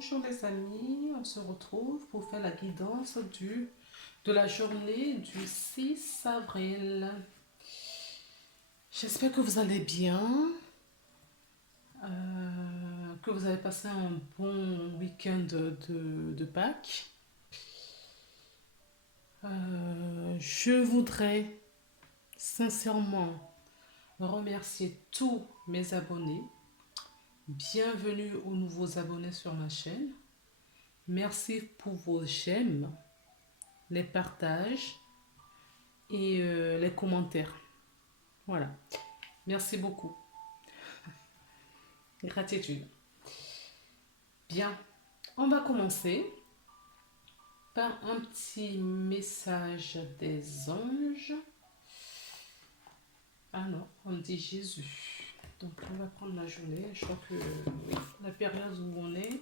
Bonjour les amis, on se retrouve pour faire la guidance de la journée du 6 avril. J'espère que vous allez bien, que vous avez passé un bon week-end de Pâques. Je voudrais sincèrement remercier tous mes abonnés. Bienvenue aux nouveaux abonnés sur ma chaîne. Merci pour vos j'aime, les partages et les commentaires. Voilà. Merci beaucoup. Gratitude. Bien. On va commencer par un petit message des anges. Ah non, on dit Jésus. Donc on va prendre la journée. Je crois que oui, la période où on est,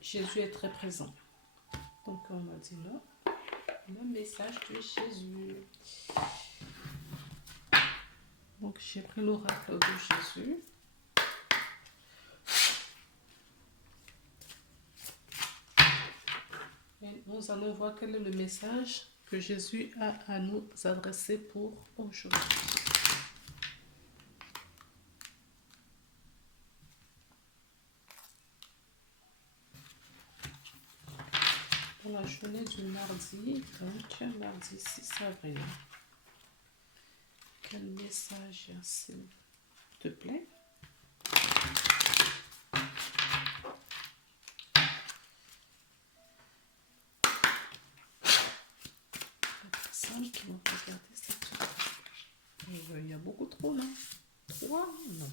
Jésus est très présent. Donc on va dire non. Le message de Jésus. Donc j'ai pris l'oracle de Jésus. Et nous allons voir quel est le message que Jésus a à nous adresser pour aujourd'hui. Pour la journée du mardi, donc mardi 6 avril. Quel message, s'il te plaît? La personne qui va regarder cette vidéo. Il y a beaucoup trop, non? 3? Non.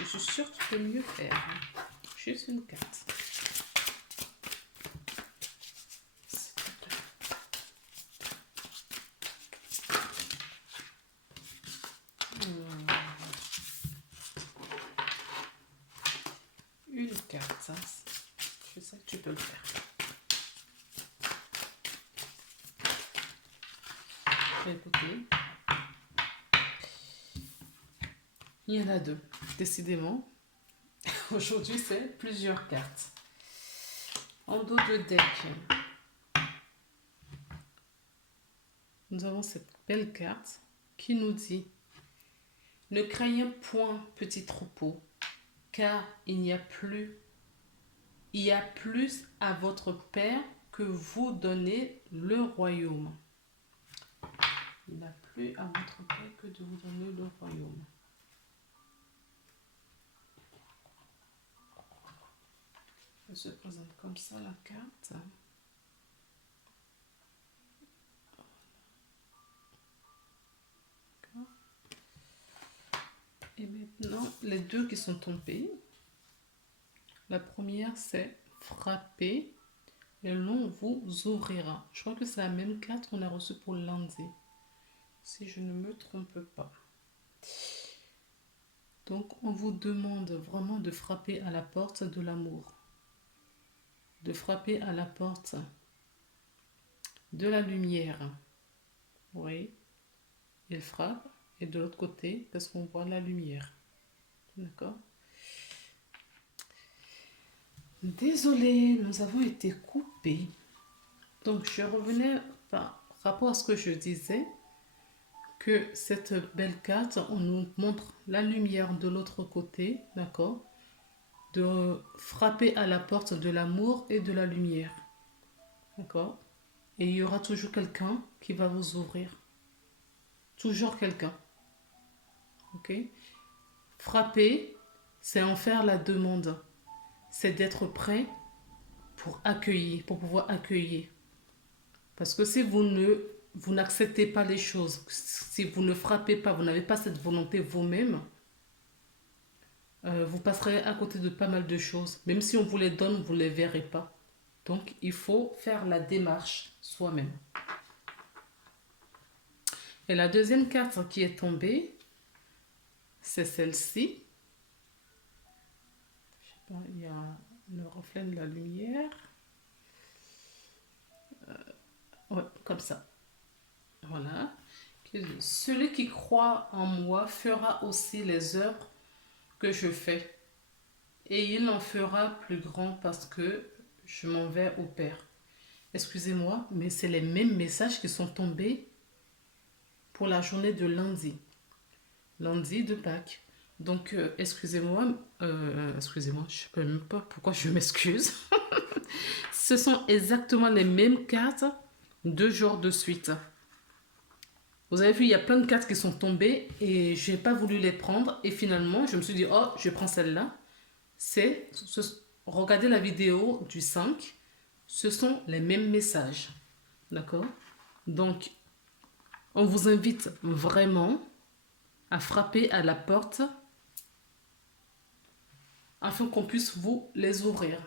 Je suis sûre que tu peux mieux faire. Juste une carte. Une carte. Je sais que tu peux le faire. Écoutez. Il y en a deux. Décidément. Aujourd'hui, c'est plusieurs cartes. En dos de deck, nous avons cette belle carte qui nous dit: ne craignez point, petit troupeau, car il y a plus à votre Père que vous donner le royaume. Il n'a plus à votre Père que de vous donner le royaume. Elle se présente comme ça, la carte. Et maintenant, les deux qui sont tombés. La première, c'est frapper et l'on vous ouvrira. Je crois que c'est la même carte qu'on a reçue pour lundi, si je ne me trompe pas. Donc, on vous demande vraiment de frapper à la porte de l'amour, de frapper à la porte de la lumière. Oui, il frappe et de l'autre côté, parce qu'on voit la lumière. D'accord? Désolée, nous avons été coupés. Donc, je revenais par rapport à ce que je disais, que cette belle carte, on nous montre la lumière de l'autre côté, d'accord? De frapper à la porte de l'amour et de la lumière, d'accord? Et il y aura toujours quelqu'un qui va vous ouvrir. Toujours quelqu'un. Ok? Frapper, c'est en faire la demande. C'est d'être prêt pour accueillir, pour pouvoir accueillir. Parce que si vous n'acceptez pas les choses, si vous ne frappez pas, vous n'avez pas cette volonté vous-même, vous passerez à côté de pas mal de choses. Même si on vous les donne, vous ne les verrez pas. Donc, il faut faire la démarche soi-même. Et la deuxième carte qui est tombée, c'est celle-ci. Je sais pas, il y a le reflet de la lumière. Ouais, comme ça. Voilà. Celui qui croit en moi fera aussi les œuvres que je fais. Et il en fera plus grand parce que je m'en vais au Père. Excusez-moi, mais c'est les mêmes messages qui sont tombés pour la journée de lundi. Lundi de Pâques. Donc, excusez-moi, excusez-moi, je ne sais même pas pourquoi je m'excuse. Ce sont exactement les mêmes cartes 2 jours de suite. Vous avez vu, il y a plein de cartes qui sont tombées et je n'ai pas voulu les prendre. Et finalement, je me suis dit, oh, je prends celle-là. Regardez la vidéo du 5. Ce sont les mêmes messages. D'accord? Donc, on vous invite vraiment à frapper à la porte afin qu'on puisse vous les ouvrir.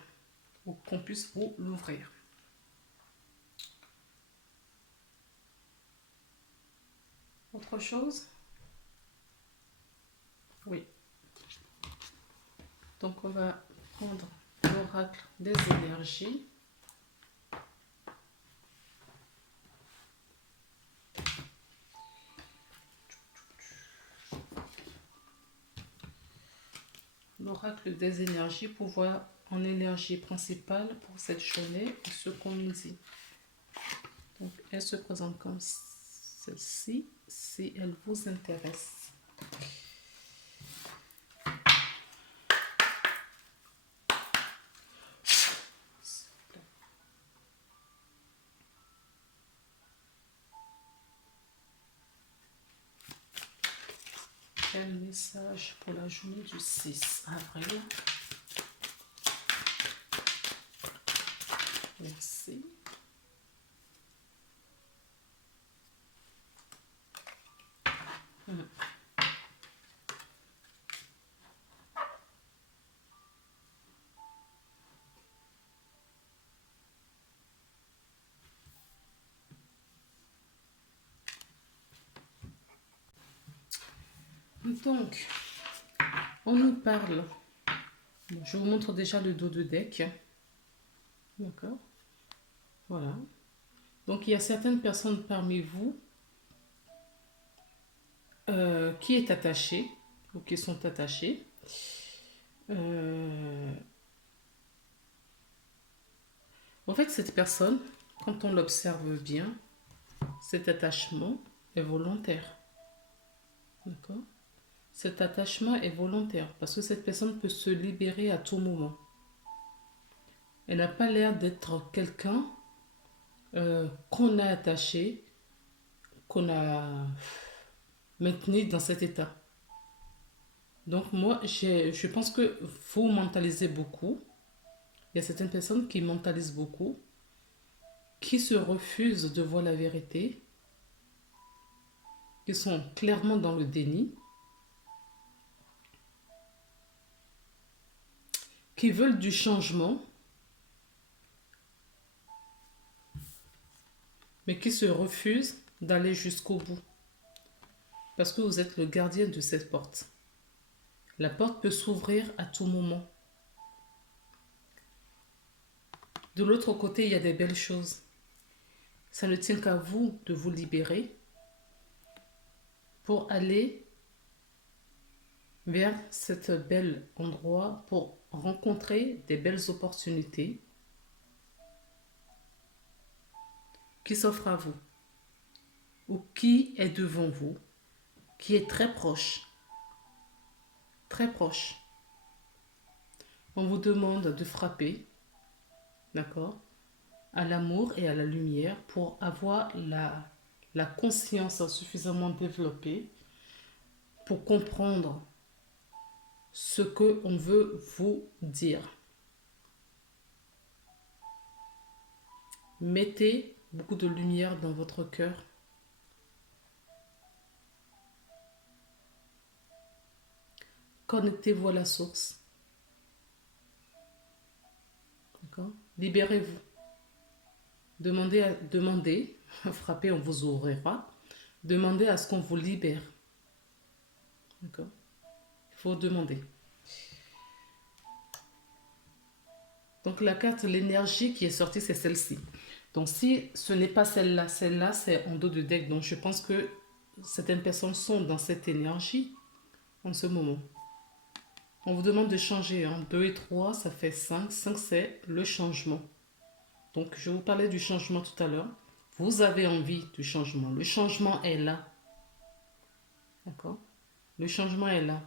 Ou qu'on puisse vous l'ouvrir. Autre chose? Oui. Donc, on va prendre l'oracle des énergies. L'oracle des énergies pour voir en énergie principale pour cette journée ce qu'on nous dit. Donc, elle se présente comme celle-ci, si elle vous intéresse. Quel message pour la journée du 6 avril? Merci. Donc, on nous parle. Bon, je vous montre déjà le dos de deck. D'accord. Voilà. Donc, il y a certaines personnes parmi vous qui est attachée ou qui sont attachées. En fait, cette personne, quand on l'observe bien, cet attachement est volontaire. D'accord? Cet attachement est volontaire parce que cette personne peut se libérer à tout moment. Elle n'a pas l'air d'être quelqu'un qu'on a attaché, qu'on a maintenu dans cet état. Donc moi, je pense que vous mentalisez beaucoup. Il y a certaines personnes qui mentalisent beaucoup, qui se refusent de voir la vérité, qui sont clairement dans le déni, qui veulent du changement, mais qui se refusent d'aller jusqu'au bout. Parce que vous êtes le gardien de cette porte. La porte peut s'ouvrir à tout moment. De l'autre côté, il y a des belles choses. Ça ne tient qu'à vous de vous libérer pour aller vers cet bel endroit, pour rencontrer des belles opportunités qui s'offrent à vous ou qui est devant vous, qui est très proche. Très proche. On vous demande de frapper, d'accord, à l'amour et à la lumière pour avoir la conscience suffisamment développée pour comprendre ce qu'on veut vous dire. Mettez beaucoup de lumière dans votre cœur. Connectez-vous à la source. D'accord? Libérez-vous. Demandez, frappez, on vous ouvrira. Demandez à ce qu'on vous libère. D'accord? Il faut demander. Donc la carte, l'énergie qui est sortie, c'est celle-ci. Donc si ce n'est pas celle-là, celle-là c'est en dos de deck. Donc je pense que certaines personnes sont dans cette énergie en ce moment. On vous demande de changer. 2 et 3, ça fait 5. 5, c'est le changement. Donc, je vous parlais du changement tout à l'heure. Vous avez envie du changement. Le changement est là. D'accord? Le changement est là.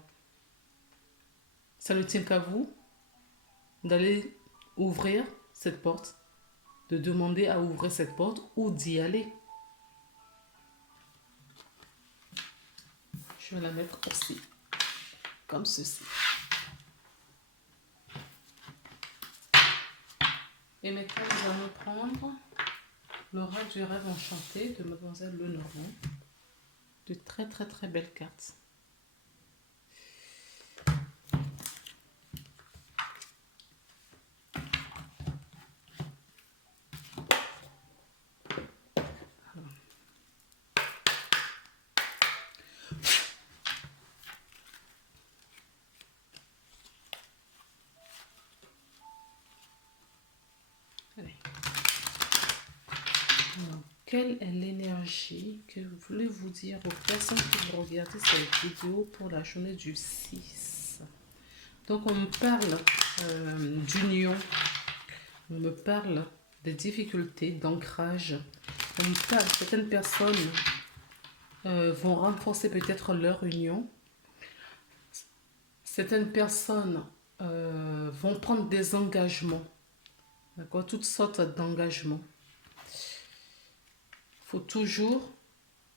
Ça ne tient qu'à vous d'aller ouvrir cette porte, de demander à ouvrir cette porte ou d'y aller. Je vais la mettre aussi, comme ceci. Et maintenant, nous allons prendre l'Aura du rêve enchanté de Mademoiselle Lenormand. De très très très belles cartes. Allez. Alors, quelle est l'énergie que voulez-vous dire aux personnes qui vont regarder cette vidéo pour la journée du 6? Donc, on me parle d'union, on me parle des difficultés, d'ancrage. On me parle, certaines personnes vont renforcer peut-être leur union. Certaines personnes vont prendre des engagements, d'accord, toutes sortes d'engagements. Il faut toujours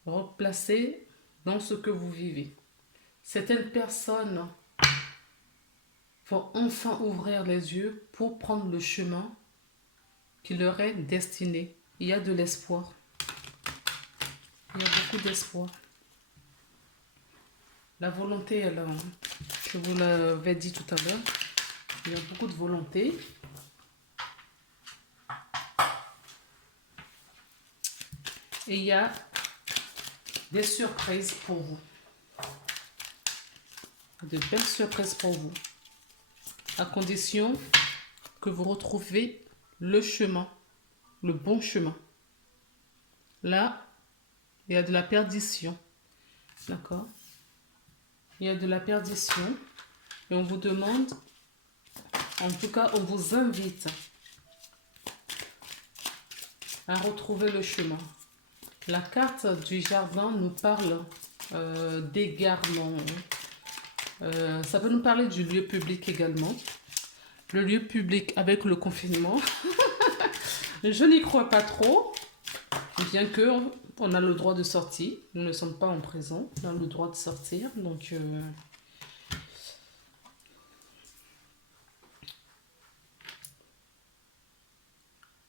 replacer dans ce que vous vivez. Certaines personnes vont enfin ouvrir les yeux pour prendre le chemin qui leur est destiné. Il y a de l'espoir. Il y a beaucoup d'espoir. La volonté est là. Je vous l'avais dit tout à l'heure. Il y a beaucoup de volonté. Et il y a des surprises pour vous. De belles surprises pour vous. À condition que vous retrouvez le chemin, le bon chemin. Là, il y a de la perdition. D'accord? Il y a de la perdition. Et on vous demande, en tout cas, on vous invite à retrouver le chemin. La carte du jardin nous parle d'égarement. Ça peut nous parler du lieu public également. Le lieu public avec le confinement. Je n'y crois pas trop. Bien que on a le droit de sortir. Nous ne sommes pas en prison. On a le droit de sortir. Donc,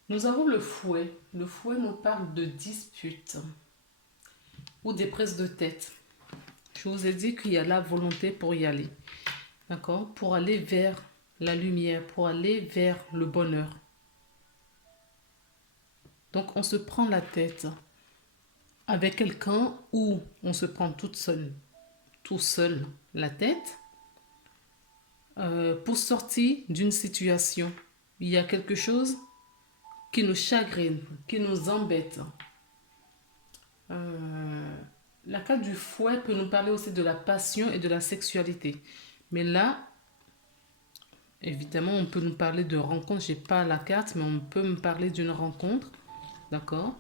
nous avons le fouet. Le fouet nous parle de disputes ou des prises de tête. Je vous ai dit qu'il y a la volonté pour y aller. D'accord? Pour aller vers la lumière, pour aller vers le bonheur. Donc, on se prend la tête avec quelqu'un ou on se prend tout seul la tête pour sortir d'une situation. Il y a quelque chose qui nous chagrine, qui nous embête. La carte du fouet peut nous parler aussi de la passion et de la sexualité. Mais là, évidemment, on peut nous parler de rencontre. Je n'ai pas la carte, mais on peut me parler d'une rencontre, d'accord,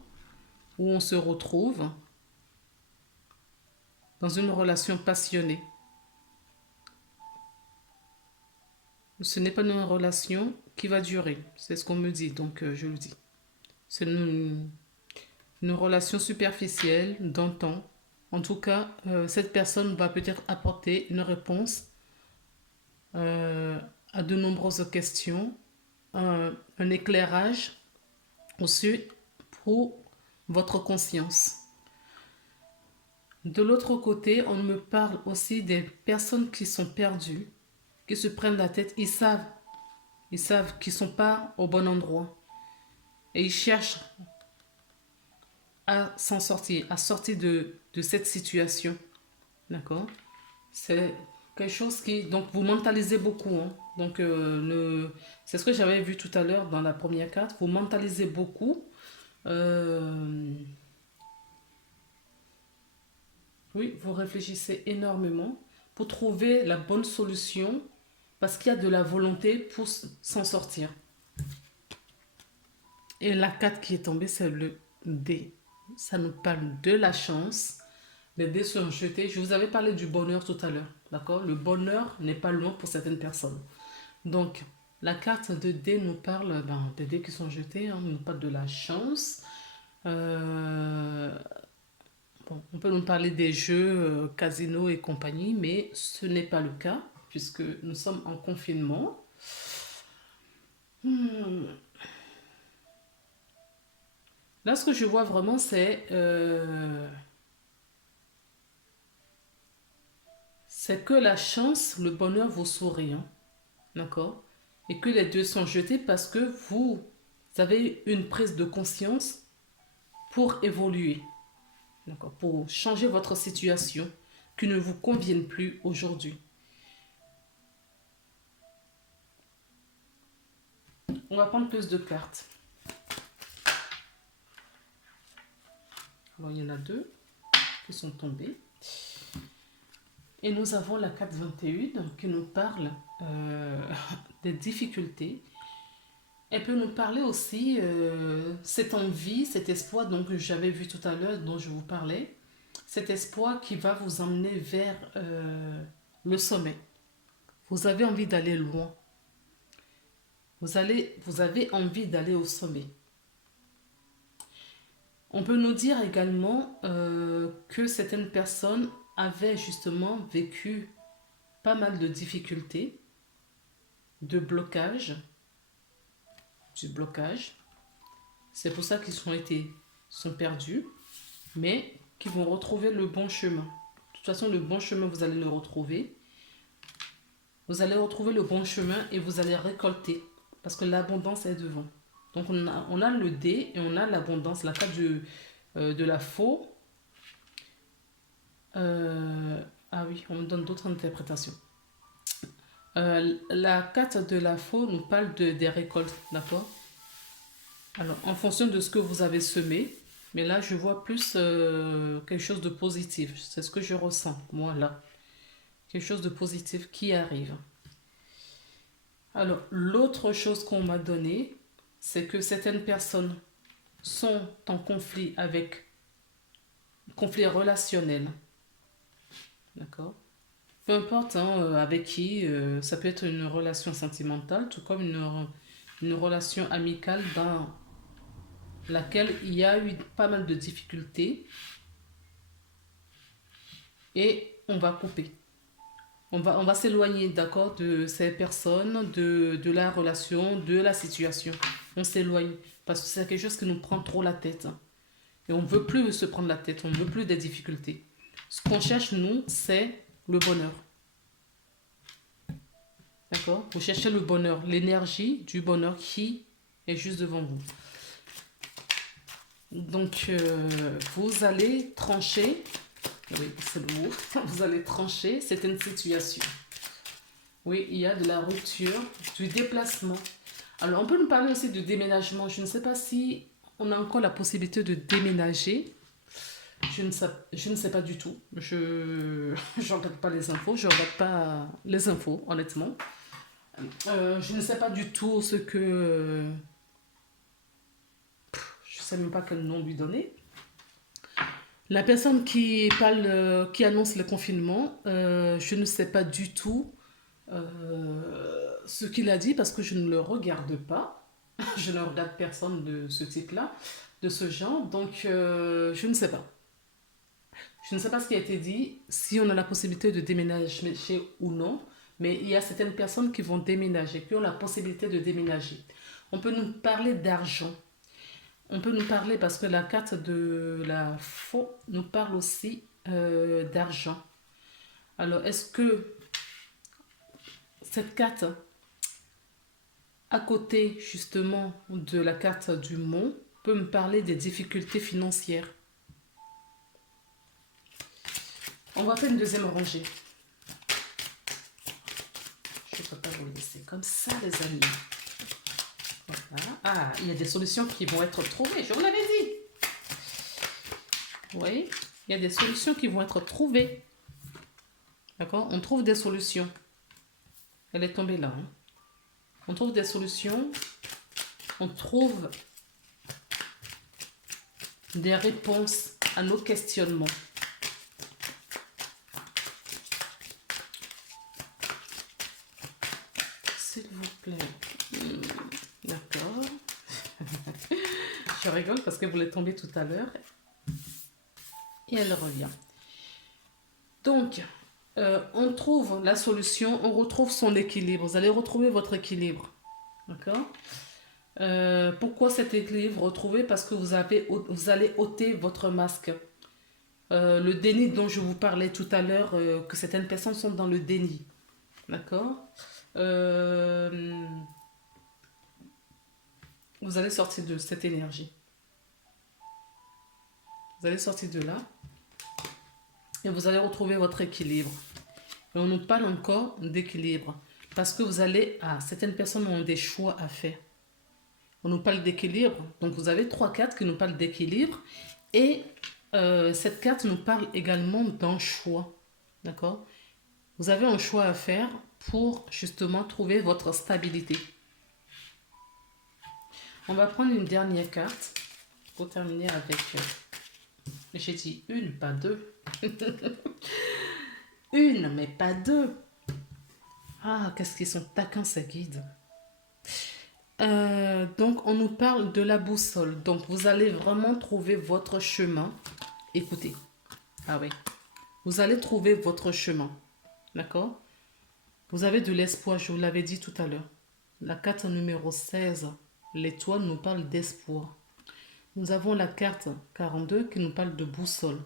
où on se retrouve dans une relation passionnée. Ce n'est pas une relation qui va durer. C'est ce qu'on me dit, donc je le dis. C'est une relation superficielle, d'un temps. En tout cas, cette personne va peut-être apporter une réponse à de nombreuses questions, un éclairage aussi pour votre conscience. De l'autre côté, on me parle aussi des personnes qui sont perdues, qui se prennent la tête. Ils savent qu'ils ne sont pas au bon endroit. Et ils cherchent à s'en sortir, à sortir de cette situation. D'accord? C'est quelque chose qui... Donc, vous mentalisez beaucoup. Hein. Donc, c'est ce que j'avais vu tout à l'heure dans la première carte. Vous mentalisez beaucoup. Oui, vous réfléchissez énormément pour trouver la bonne solution parce qu'il y a de la volonté pour s'en sortir. Et la carte qui est tombée, c'est le dé. Ça nous parle de la chance. Les dés sont jetés. Je vous avais parlé du bonheur tout à l'heure. D'accord? Le bonheur n'est pas loin pour certaines personnes. Donc, la carte de dés nous parle des dés qui sont jetés. Hein, nous parle de la chance. Bon, on peut nous parler des jeux, casino et compagnie, mais ce n'est pas le cas puisque nous sommes en confinement. Là, ce que je vois vraiment, c'est que la chance, le bonheur vous sourit. Hein, d'accord? Et que les deux sont jetés parce que vous avez une prise de conscience pour évoluer. D'accord? Pour changer votre situation qui ne vous convienne plus aujourd'hui. On va prendre plus de cartes. Alors, il y en a 2 qui sont tombées. Et nous avons la carte 21 qui nous parle des difficultés. Elle peut nous parler aussi cette envie, cet espoir donc, que j'avais vu tout à l'heure, dont je vous parlais. Cet espoir qui va vous emmener vers le sommet. Vous avez envie d'aller loin. Vous avez envie d'aller au sommet. On peut nous dire également que certaines personnes avaient justement vécu pas mal de difficultés, de blocage, du blocage. C'est pour ça qu'ils sont perdus, mais qu'ils vont retrouver le bon chemin. De toute façon, le bon chemin, vous allez le retrouver. Vous allez retrouver le bon chemin et vous allez récolter, parce que l'abondance est devant. Donc on a le dé et on a l'abondance, la carte de la faux. Ah oui, on me donne d'autres interprétations. La carte de la faux nous parle des récoltes, d'accord? Alors, en fonction de ce que vous avez semé, mais là, je vois plus quelque chose de positif. C'est ce que je ressens, moi, là. Quelque chose de positif qui arrive. Alors, l'autre chose qu'on m'a donnée, c'est que certaines personnes sont en conflit conflit relationnel. D'accord? Peu importe hein, avec qui, ça peut être une relation sentimentale, tout comme une relation amicale dans laquelle il y a eu pas mal de difficultés et on va couper. On va s'éloigner, d'accord, de ces personnes, de la relation, de la situation. On s'éloigne parce que c'est quelque chose qui nous prend trop la tête. Hein. Et on ne veut plus se prendre la tête, on ne veut plus des difficultés. Ce qu'on cherche, nous, c'est le bonheur. D'accord? Vous cherchez le bonheur, l'énergie du bonheur qui est juste devant vous. Donc, vous allez trancher. Oui, c'est le mot. Vous allez trancher certaines situations. Oui, il y a de la rupture, du déplacement. Alors, on peut nous parler aussi de déménagement. Je ne sais pas si on a encore la possibilité de déménager. Je ne sais pas du tout. Je ne regarde pas les infos. Je ne regarde pas les infos, honnêtement. Je ne sais pas du tout ce que... je ne sais même pas quel nom lui donner. La personne qui parle, qui annonce le confinement, je ne sais pas du tout ce qu'il a dit parce que je ne le regarde pas. Je ne regarde personne de ce type-là, de ce genre. Donc, je ne sais pas. Je ne sais pas ce qui a été dit, si on a la possibilité de déménager ou non. Mais il y a certaines personnes qui vont déménager, qui ont la possibilité de déménager. On peut nous parler d'argent. On peut nous parler parce que la carte de la faux nous parle aussi d'argent. Alors, est-ce que cette carte, à côté justement de la carte du mont, peut me parler des difficultés financières? On va faire une deuxième rangée. Je ne peux pas vous laisser comme ça, les amis. Voilà. Ah, il y a des solutions qui vont être trouvées, je vous l'avais dit. Oui, il y a des solutions qui vont être trouvées. D'accord? On trouve des solutions. Elle est tombée là. Hein. On trouve des solutions. On trouve des réponses à nos questionnements. S'il vous plaît. D'accord. Je rigole parce que vous l'êtes tombée tout à l'heure. Et elle revient. Donc, on trouve la solution, on retrouve son équilibre. Vous allez retrouver votre équilibre. D'accord? Pourquoi cet équilibre retrouvé? Parce que vous allez ôter votre masque. Le déni dont je vous parlais tout à l'heure, que certaines personnes sont dans le déni. D'accord? Vous allez sortir de cette énergie. Vous allez sortir de là. Et vous allez retrouver votre équilibre. Et on nous parle encore d'équilibre. Parce que vous allez... certaines personnes ont des choix à faire. On nous parle d'équilibre. Donc vous avez 3 cartes qui nous parlent d'équilibre. Et cette carte nous parle également d'un choix. D'accord? Vous avez un choix à faire pour justement trouver votre stabilité. On va prendre une dernière carte pour terminer avec... j'ai dit une, pas deux. Une, mais pas deux. Ah, qu'est-ce qu'ils sont taquins, ces guides. Donc, on nous parle de la boussole. Donc, vous allez vraiment trouver votre chemin. Écoutez. Ah oui. Vous allez trouver votre chemin. D'accord? Vous avez de l'espoir, je vous l'avais dit tout à l'heure. La carte numéro 16, l'étoile nous parle d'espoir. Nous avons la carte 42 qui nous parle de boussole.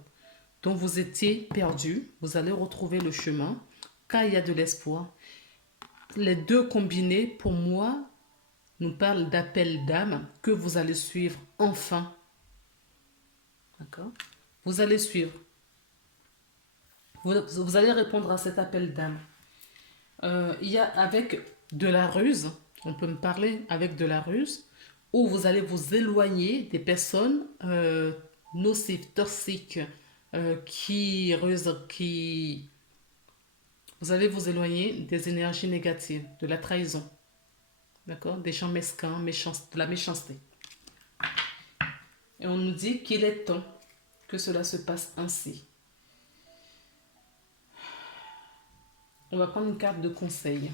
Donc, vous étiez perdu. Vous allez retrouver le chemin. Car il y a de l'espoir. Les deux combinés, pour moi, nous parlent d'appel d'âme que vous allez suivre enfin. D'accord? Vous allez suivre. Vous allez répondre à cet appel d'âme. Il y a avec de la ruse, on peut me parler avec de la ruse, où vous allez vous éloigner des personnes nocives, toxiques, qui rusent, qui... Vous allez vous éloigner des énergies négatives, de la trahison. D'accord? Des gens mesquins, de la méchanceté. Et on nous dit qu'il est temps que cela se passe ainsi. On va prendre une carte de conseil.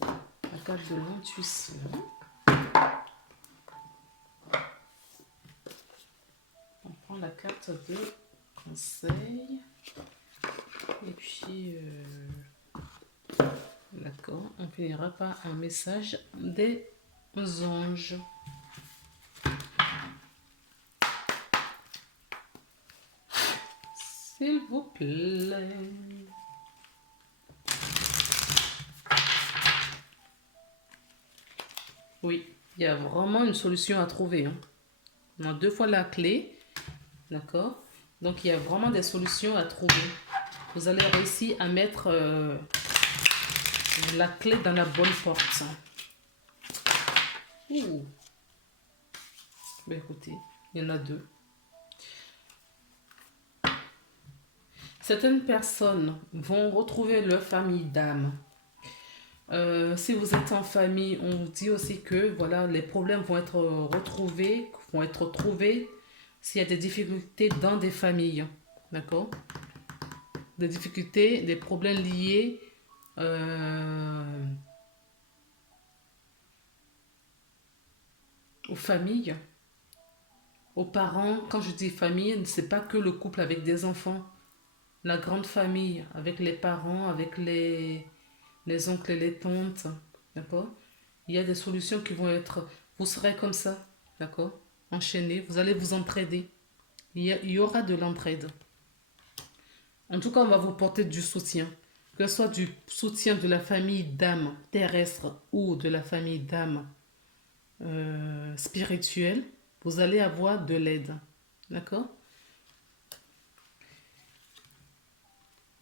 La carte de l'intuition. On prend la carte de conseil. Et puis... d'accord, on finira par un message des anges. S'il vous plaît. Oui, il y a vraiment une solution à trouver. Hein. On a 2 fois la clé. D'accord? Donc, il y a vraiment des solutions à trouver. Vous allez réussir à mettre la clé dans la bonne porte. Ouh. Ben, écoutez, il y en a 2. Certaines personnes vont retrouver leur famille d'âme. Si vous êtes en famille, on vous dit aussi que voilà, les problèmes vont être retrouvés, vont être trouvés s'il y a des difficultés dans des familles. D'accord? Des difficultés, des problèmes liés aux familles, aux parents. Quand je dis famille, ce n'est pas que le couple avec des enfants. La grande famille, avec les parents, avec les oncles et les tantes, d'accord? Il y a des solutions qui vont être... Vous serez comme ça, d'accord? Enchaînés, vous allez vous entraider. Il y aura de l'entraide. En tout cas, on va vous porter du soutien. Que ce soit du soutien de la famille d'âme terrestre ou de la famille d'âme spirituelle, vous allez avoir de l'aide, d'accord?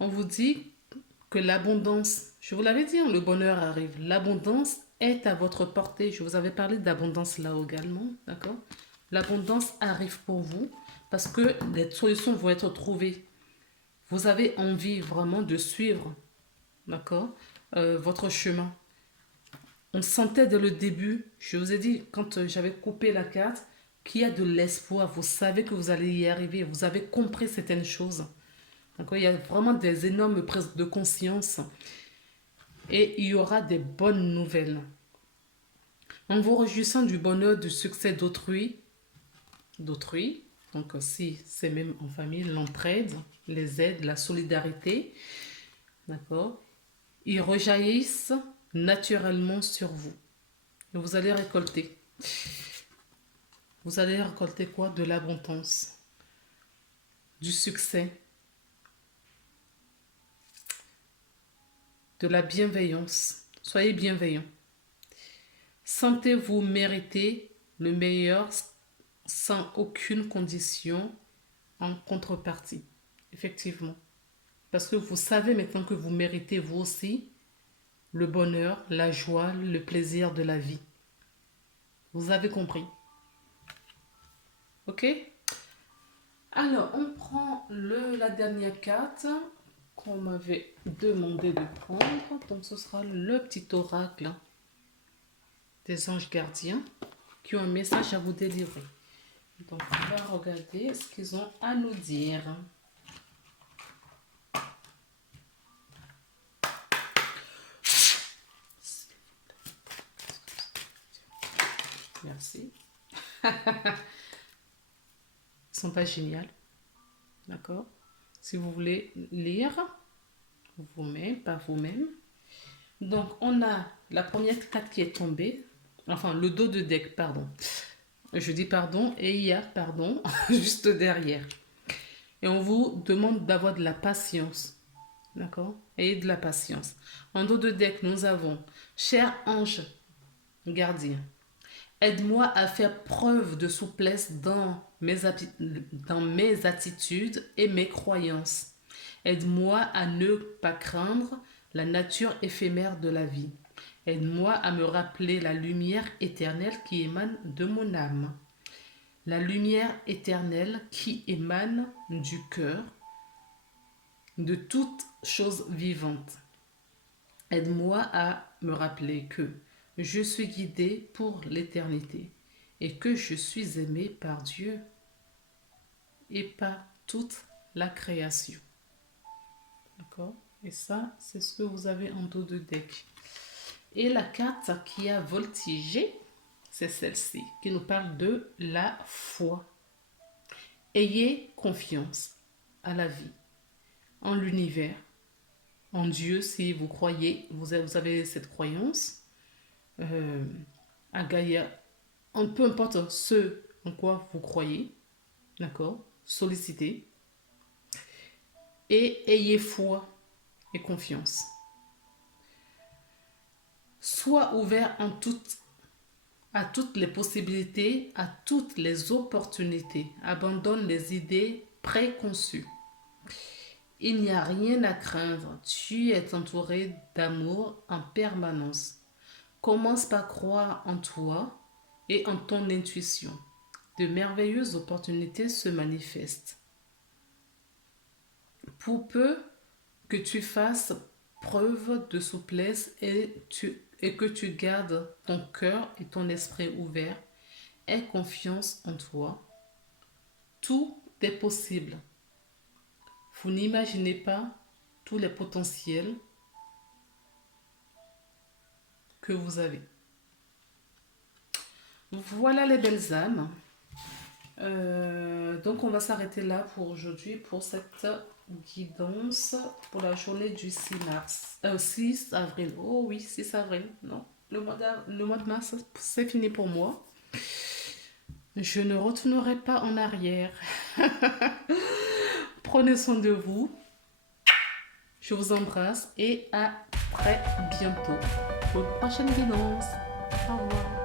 On vous dit que l'abondance, je vous l'avais dit, hein, le bonheur arrive. L'abondance est à votre portée. Je vous avais parlé d'abondance là également, d'accord? L'abondance arrive pour vous parce que des solutions vont être trouvées. Vous avez envie vraiment de suivre, d'accord, votre chemin. On sentait dès le début, je vous ai dit, quand j'avais coupé la carte, qu'il y a de l'espoir. Vous savez que vous allez y arriver. Vous avez compris certaines choses. D'accord? Il y a vraiment des énormes prises de conscience. Et il y aura des bonnes nouvelles. En vous réjouissant du bonheur, du succès d'autrui, donc si c'est même en famille, l'entraide, les aides, la solidarité, d'accord, ils rejaillissent naturellement sur vous. Et vous allez récolter. Vous allez récolter quoi? De l'abondance, du succès, de la bienveillance. Soyez bienveillants. Sentez-vous mériter le meilleur sans aucune condition en contrepartie. Effectivement. Parce que vous savez maintenant que vous méritez vous aussi le bonheur, la joie, le plaisir de la vie. Vous avez compris. Ok? Alors, on prend la dernière carte qu'on m'avait demandé de prendre. Donc, ce sera le petit oracle des anges gardiens qui ont un message à vous délivrer. Donc, on va regarder ce qu'ils ont à nous dire. Merci. Ils sont pas géniaux. D'accord? Si vous voulez lire vous-même, par vous-même. Donc, on a la première carte qui est tombée. Enfin, le dos de deck, pardon. Je dis pardon et il y a pardon juste derrière. Et on vous demande d'avoir de la patience. D'accord? Et de la patience. En dos de deck, nous avons cher ange gardien. Aide-moi à faire preuve de souplesse dans mes attitudes et mes croyances. Aide-moi à ne pas craindre la nature éphémère de la vie. Aide-moi à me rappeler la lumière éternelle qui émane de mon âme. La lumière éternelle qui émane du cœur de toute chose vivante. Aide-moi à me rappeler que je suis guidé pour l'éternité et que je suis aimé par Dieu et par toute la création. D'accord? Et ça, c'est ce que vous avez en dos de deck. Et la carte qui a voltigé, c'est celle-ci, qui nous parle de la foi. Ayez confiance à la vie, en l'univers, en Dieu si vous croyez, vous avez cette croyance, à Gaïa, peu importe ce en quoi vous croyez, d'accord, sollicitez, et ayez foi et confiance. Sois ouvert à toutes les possibilités, à toutes les opportunités. Abandonne les idées préconçues. Il n'y a rien à craindre. Tu es entouré d'amour en permanence. Commence par croire en toi et en ton intuition. De merveilleuses opportunités se manifestent. Pour peu que tu fasses preuve de souplesse et que tu gardes ton cœur et ton esprit ouverts, aie confiance en toi. Tout est possible. Vous n'imaginez pas tous les potentiels que vous avez. Voilà les belles âmes. Donc on va s'arrêter là pour aujourd'hui, pour cette guidance pour la journée du 6 mars. 6 avril. Oh oui, 6 avril. Non, le mois de mars, c'est fini pour moi. Je ne retournerai pas en arrière. Prenez soin de vous. Je vous embrasse et à très bientôt pour une prochaine guidance. Au revoir.